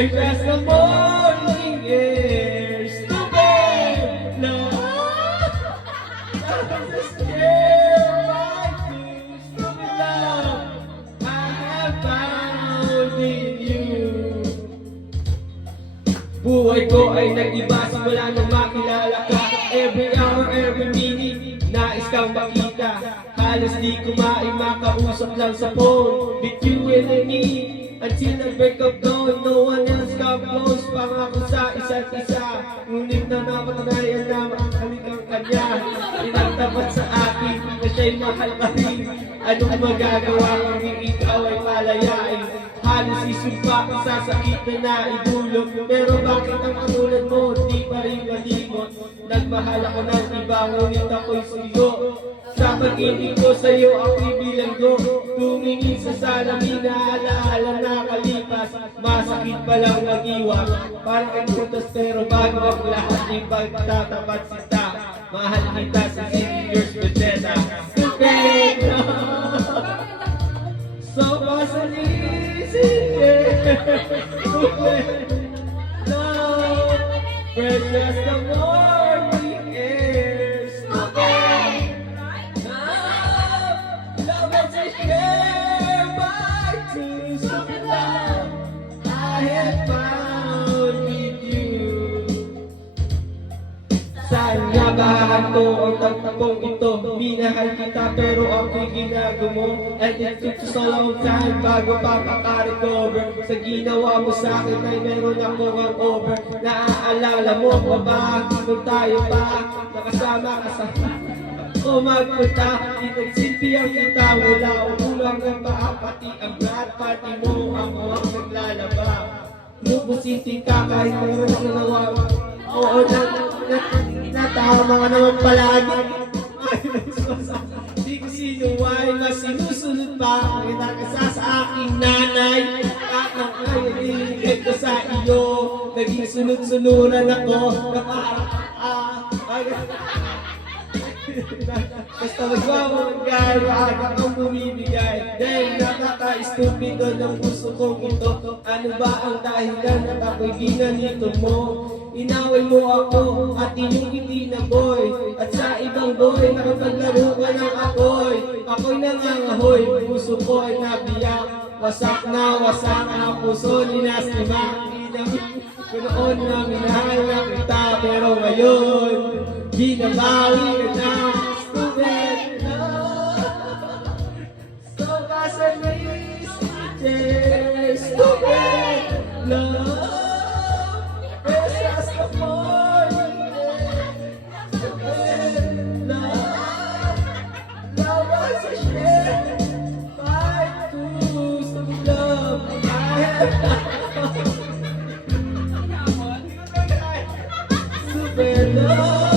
Fresh as the morning air. Stupid love. I'm just scared by this stupid love I have found in you. Buhay ko ay nag-iba simula nang makilala ka. Every hour, every minute, nais kang makita. Halos di kumain, makausap lang sa phone. With you and me, until the break of dawn. No one else come close, pangako sa isa't isa. Ngunit na napatunayan na makakalik ang kanya. Inagtapat sa akin na siya'y mahal ka rin. Anong magagawa kung ikaw ay palayain? Halos isumpa ang sasakit na naidulog. Pero bakit ang katulad mo, di pa rin malimot? Nagmahal ako ng iba, ngunit ako'y suyo. Sa pag-ibig ko sa'yo, ako'y bilanggo. Tumingin sa salamin na alaala na kalipas. Masakit palang mag-iwan, parang inutos pero bago ang lahat ipagtatapat sita. Mahal kita sa 6 years Vendetta. Stupid so stupid love, precious the morning air. Stupid love is a share by two. Stupid love I have found with you. Saan nga ba hahanto ang tagtapong ito? Minahal kita pero ako'y ginagumo. And it took so long time bago pa makarecover. Sa ginawa mo sa akin ay meron akong hangover. Naaalala mo ba ba kung tayo pa nakasama ka sa magpunta? Inagsilbi ang kita mula umulang ng paa. Pati ang lahat party mo ako ang naglalaba. Lubusitin ka kahit meron akong nawa. Oo, natama ka naman palagi. Di ko sinuway, mas sinusunod pa. Kinakasa sa aking nanay. Ang ngayon ko sa iyo. Naging sunod-sunuran ako. Basta magmamagay, maaga kang bumibigay. Dahil nakaka-stupido ng puso kong ito. Ano ba ang dahilan at ako'y ginanito mo? Inaway mo ako at inyong itinaboy. At sa ibang boy, nakapaglaro ka ng ako'y. Ako'y nangangahoy, puso ko ay nabiyak. Wasak na wasak ang puso, linastima. Noon na minahal na kita, pero ngayon binabawi ka na. Stupid love, so fascinating. Stupid love, precious the morning air. Stupid love, love was a share by two. Stupid love, I have stupid love.